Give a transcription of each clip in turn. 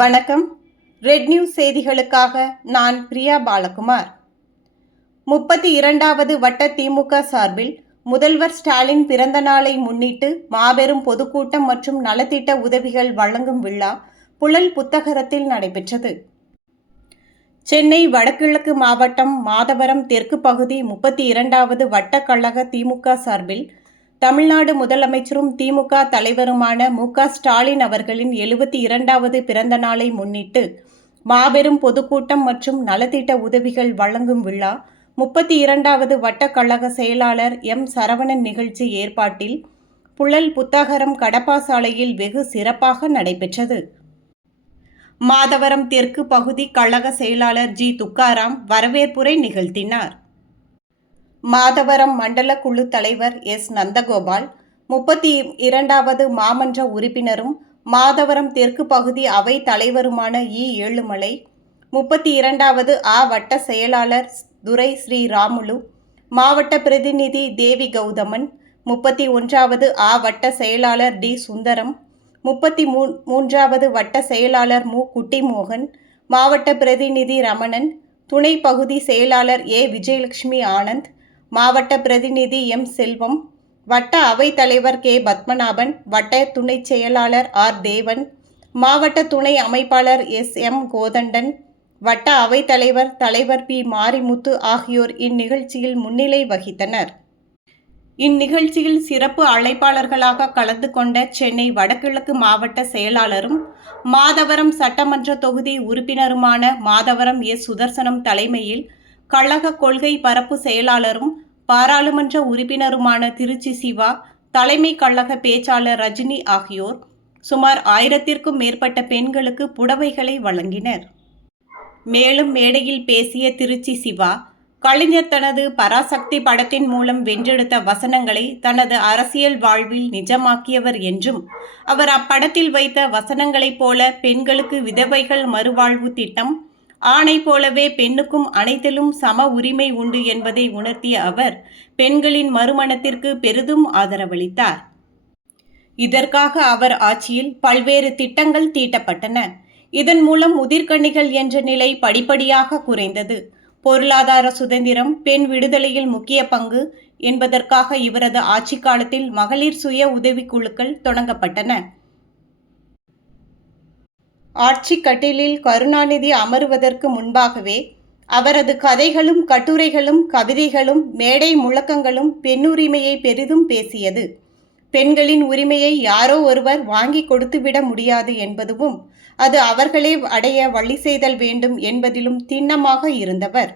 வணக்கம். Red news செய்திகளுக்காக நான் பிரியா பாலகுமார். முப்பத்தி இரண்டாவது வட்ட திமுக சார்பில் முதல்வர் ஸ்டாலின் பிறந்த நாளை முன்னிட்டு மாபெரும் பொதுக்கூட்டம் மற்றும் நலத்திட்ட உதவிகள் வழங்கும் விழா புழல் புத்தகரத்தில் நடைபெற்றது. சென்னை வடகிழக்கு மாவட்டம் மாதவரம் தெற்கு பகுதி முப்பத்தி இரண்டாவது வட்டக்கழக திமுக சார்பில் தமிழ்நாடு முதலமைச்சரும் திமுக தலைவருமான மு க ஸ்டாலின் அவர்களின் எழுபத்தி இரண்டாவது பிறந்த நாளை முன்னிட்டு மாபெரும் பொதுக்கூட்டம் மற்றும் நலத்திட்ட உதவிகள் வழங்கும் விழா முப்பத்தி இரண்டாவது வட்டக்கழக செயலாளர் எம் சரவணன் நிகழ்ச்சி ஏற்பாட்டில் புழல் புத்தகரம் கடப்பா சாலையில் வெகு சிறப்பாக நடைபெற்றது. மாதவரம் தெற்கு பகுதி கழக செயலாளர் ஜி துக்காராம் வரவேற்புரை நிகழ்த்தினார். மாதவரம் மண்டல குழு தலைவர் எஸ். நந்தகோபால் முப்பத்தி இரண்டாவது மாமன்ற உறுப்பினரும் மாதவரம் தெற்கு பகுதி அவை தலைவருமான இ. ஏழுமலை முப்பத்தி இரண்டாவது ஆ. வட்ட செயலாளர் துரை ஸ்ரீ ராமுலு மாவட்ட பிரதிநிதி தேவி கௌதமன் முப்பத்தி ஒன்றாவது ஆ. வட்ட செயலாளர் டி. சுந்தரம் முப்பத்தி மூ மூன்றாவது வட்ட செயலாளர் மு. குட்டிமோகன் மாவட்ட பிரதிநிதி ரமணன் துணை பகுதி செயலாளர் ஏ. விஜயலட்சுமி ஆனந்த் மாவட்ட பிரதிநிதி எம். செல்வம் வட்ட அவைத்தலைவர் கே. பத்மநாபன் வட்ட துணை செயலாளர் ஆர். தேவன் மாவட்ட துணை அமைப்பாளர் எஸ். எம். கோதண்டன் வட்ட அவைத்தலைவர் தலைவர் பி. மாரிமுத்து ஆகியோர் இந்நிகழ்ச்சியில் முன்னிலை வகித்தனர். இந்நிகழ்ச்சியில் சிறப்பு அழைப்பாளர்களாக கலந்து கொண்ட சென்னை வடகிழக்கு மாவட்ட செயலாளரும் மாதவரம் சட்டமன்ற தொகுதி உறுப்பினருமான மாதவரம் எஸ். சுதர்சனம் தலைமையில் கழக கொள்கை பரப்பு செயலாளரும் பாராளுமன்ற உறுப்பினருமான திருச்சி சிவா தலைமை கழக பேச்சாளர் ரஜினி ஆகியோர் சுமார் ஆயிரத்திற்கும் மேற்பட்ட பெண்களுக்கு புடவைகளை வழங்கினர். மேலும் மேடையில் பேசிய திருச்சி சிவா கலைஞர் தனது பராசக்தி படத்தின் மூலம் வென்றெடுத்த வசனங்களை தனது அரசியல் வாழ்வில் நிஜமாக்கியவர் என்றும் அவர் அப்படத்தில் வைத்த வசனங்களைப் போல பெண்களுக்கு விதவைகள் மறுவாழ்வு திட்டம் ஆணை போலவே பெண்ணுக்கும் அனைத்திலும் சம உரிமை உண்டு என்பதை உணர்த்திய அவர் பெண்களின் மறுமணத்திற்கு பெரிதும் ஆதரவளித்தார். இதற்காக அவர் ஆட்சியில் பல்வேறு திட்டங்கள் தீட்டப்பட்டன. இதன் மூலம் முதிர்கண்ணிகள் என்ற நிலை படிப்படியாக குறைந்தது. பொருளாதார சுதந்திரம் பெண் விடுதலையில் முக்கிய பங்கு என்பதற்காக இவரது ஆட்சி காலத்தில் மகளிர் சுய உதவிக்குழுக்கள் தொடங்கப்பட்டன. ஆட்சி கட்டிலில் கருணாநிதி அமருவதற்கு முன்பாகவே அவரது கதைகளும் கட்டுரைகளும் கவிதைகளும் மேடை முழக்கங்களும் பெண்ணுரிமையை பெரிதும் பேசியது. பெண்களின் உரிமையை யாரோ ஒருவர் வாங்கி கொடுத்துவிட முடியாது என்பதுவும் அது அவர்களே அடைய வழி செய்தல் வேண்டும் என்பதிலும் திண்ணமாக இருந்தவர்.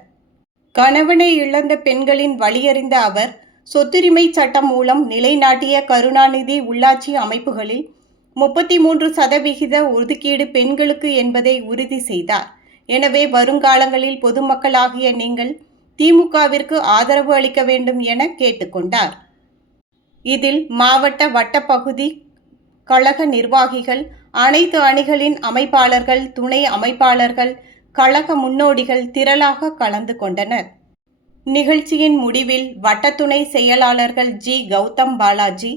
கணவனை இழந்த பெண்களின் வழியறிந்த அவர் சொத்துரிமை சட்டம் மூலம் நிலைநாட்டிய கருணாநிதி உள்ளாட்சி அமைப்புகளில் முப்பத்தி மூன்று சதவிகித ஒதுக்கீடு பெண்களுக்கு என்பதை உறுதி செய்தார். எனவே வருங்காலங்களில் பொதுமக்களாகிய நீங்கள் திமுகவிற்கு ஆதரவு அளிக்க வேண்டும் என கேட்டுக்கொண்டார். இதில் மாவட்ட வட்டப்பகுதி கழக நிர்வாகிகள் அனைத்து அணிகளின் அமைப்பாளர்கள் துணை அமைப்பாளர்கள் கழக முன்னோடிகள் திரளாக கலந்து கொண்டனர். நிகழ்ச்சியின் முடிவில் வட்டத்துணை செயலாளர்கள் ஜி. கௌதம் பாலாஜி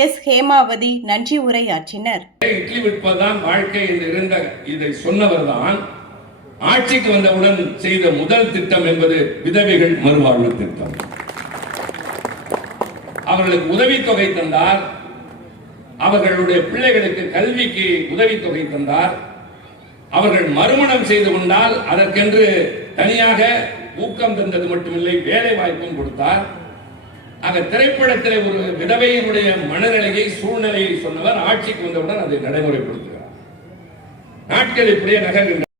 எஸ். ஹேமாவதி நன்றி உரையாற்றினர். இட்லி விற்பதுதான் வாழ்க்கை என்று இருந்த இதை சொன்னவர்தான் ஆட்சிக்கு வந்தவுடன் செய்த முதல் திட்டம் என்பது விதவைகள் மறுவாழ்வு திட்டம். அவர்களுக்கு உதவித்தொகை தந்தார். அவர்களுடைய பிள்ளைகளுக்கு கல்விக்கு உதவித்தொகை தந்தார். அவர்கள் மறுமணம் செய்து கொண்டால் அதற்கென்று தனியாக ஊக்கம் தந்தது மட்டுமில்லை வேலை வாய்ப்பும் கொடுத்தார். அந்த திரைப்படத்தில் ஒரு விதவையினுடைய மனநிலையை சூழ்நிலையை சொன்னவர் ஆட்சிக்கு வந்தவுடன் அதை நடைமுறைப்படுத்துகிறார். நாட்கள் இப்படியே நகர்கின்றன.